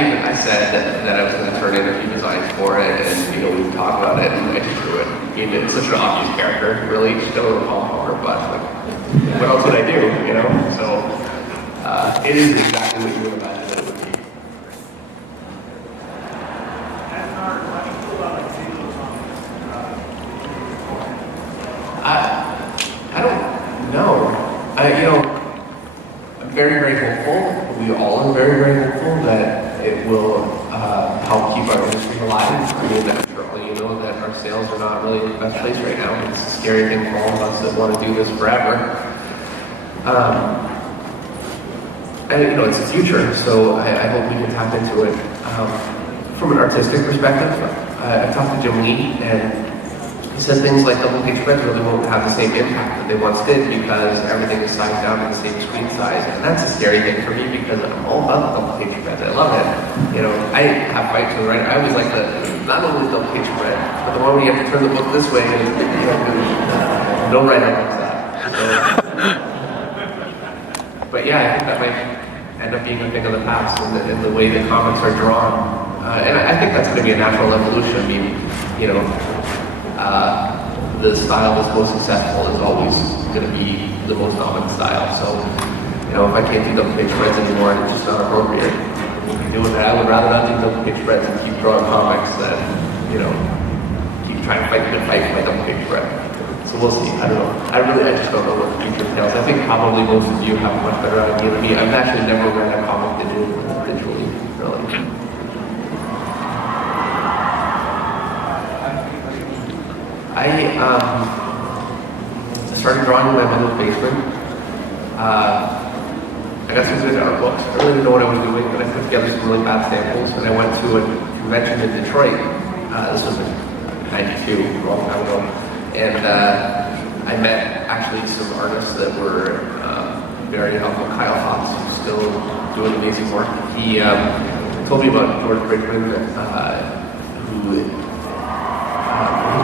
I said that I was going to turn in a few designs for it, and we talked about it, and I just drew it. It's such an obvious character, really. Just don't recall her, but like, what else would I do? So it is exactly what you would imagine that it would be. I don't know. I'm very, very hopeful. We all are very, very hopeful that it will help keep our industry alive. Naturally, that our sales are not really in the best place right now. It's a scary thing for all of us that want to do this forever. And it's the future, so I hope we can tap into it. From an artistic perspective, I talked to Jim Lee, and he said things like double page spreads really won't have the same impact that they once did because everything is sized down to the same screen size. And that's a scary thing for me because I'm all about the double page spreads. I love it. I have fights with right. I always like not only the double page spread, but the one where you have to turn the book this way and don't write out like that. But yeah, I think that might end up being a thing of the past in the way the comics are drawn. And I think that's going to be a natural evolution. I mean, the style that's most successful is always going to be the most dominant style. So, if I can't do double page spreads anymore, it's just not appropriate. You can do it. I would rather not do double page spreads and keep drawing comics than, keep trying to fight for my double page spread. So we'll see. I don't know. I just don't know what the future entails. I think probably most of you have a much better idea than me. I've actually never read a comic digitally, really. I started drawing in my mother's basement. I got some good art books. I really didn't know what I was doing, but I put together some really bad samples, and I went to a convention in Detroit. This was in '92, a long time ago. And I met actually some artists that were very helpful. Kyle Fox, who's still doing amazing work. He told me about George Bridgman, who his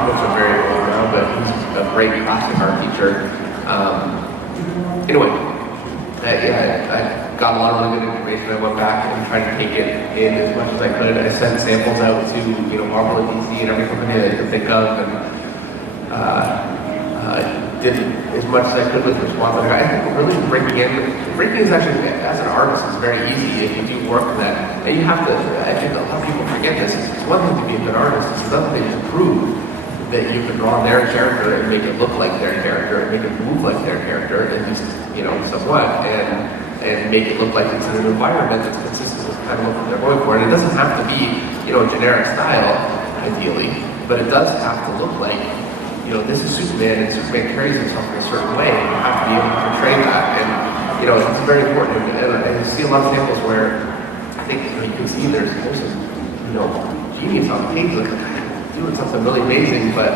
books are very old now, but he's a great classic art teacher. Anyway, I got a lot of really good information. I went back and tried to take it in as much as I could. I sent samples out to Marvel and DC and every company that I could think of, and did as much as I could with this one. But I think really breaking is actually, as an artist, is very easy if you do work that. And you have to, I think a lot of people forget this. It's one thing to be a good artist, it's another thing to prove that you can draw their character and make it look like their character and make it move like their character, and just, somewhat, and make it look like it's in an environment that's consistent with kind of what they're going for. And it doesn't have to be, a generic style, ideally, but it does have to look like, this is Superman, and Superman carries himself in a certain way, and you have to be able to portray that. And, it's very important. And I see a lot of examples where I think you can see there's some, genius on the page, like, doing something really amazing, but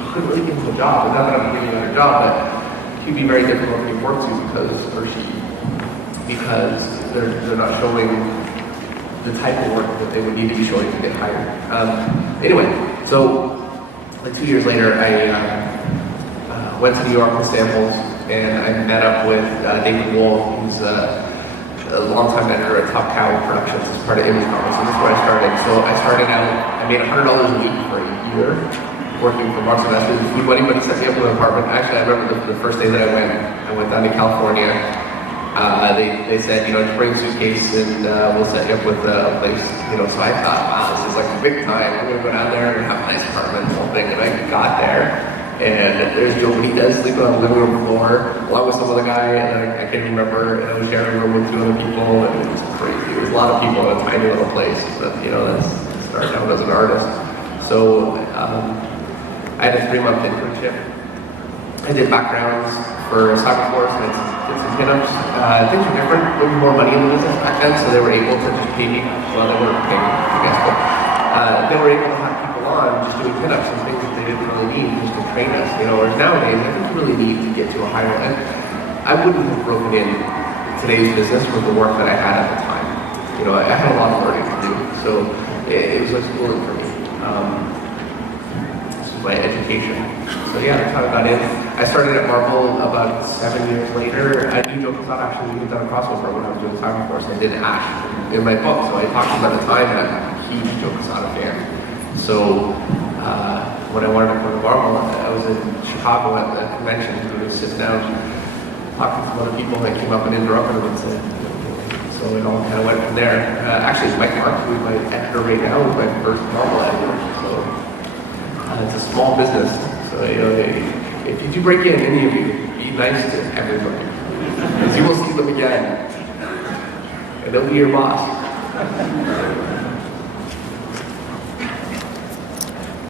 you couldn't really give him a job. And not that I'm giving you a job, but he'd be very difficult to report to because they're not showing the type of work that they would need to be showing to get hired. Anyway, so like 2 years later, I went to New York with samples, and I met up with David Wool, who's a longtime editor at Top Cow Productions as part of Image Comics, and that's where I started. So I started out, I made $100 a week for a year, working for Marks and Spencer with food money, but he set me up with an apartment. Actually, I remember the first day that I went down to California. They said, just bring a suitcase and we'll set you up with a place. So I thought, wow, this is like a big time. I'm going to go down there and have a nice apartment, the whole thing. And I got there, and there's Joe Benitez sleeping on the living room floor, along with some other guy, and I can't remember. And I was sharing a room with 2 other people, and it was crazy. It was a lot of people in a tiny little place. But, that's started out as an artist. So I had a 3-month internship. I did backgrounds for Cyberforce, and did some pinups. Things were different. There was more money in the business back then, so they were able to just pay me. Well, they weren't paying me, I guess, but they were able to have people on just doing pinups and things that they didn't really need just to train us. Whereas nowadays, I think you really need to get to a higher end. I wouldn't have broken in today's business with the work that I had at the time. I had a lot of learning to do, so it was like schooling for me. This was my education. So yeah, that's how I got in. I started at Marvel about 7 years later. I knew Joe Quesada actually. We had done a crossover when I was doing Cyberforce. I did Ash in my book. So I talked to him at the time that he was not a fan. So when I wanted to go to Marvel, I was in Chicago at the convention, and we were sitting down talking to some other people, and I came up and interrupted him and said, so it all kind of went from there. Actually, it's Mike Mark, who's my editor right now, who's my first Marvel editor. So it's a small business. So if you do break in, any of you, be nice to everybody, because you will see them again, and they'll be your boss.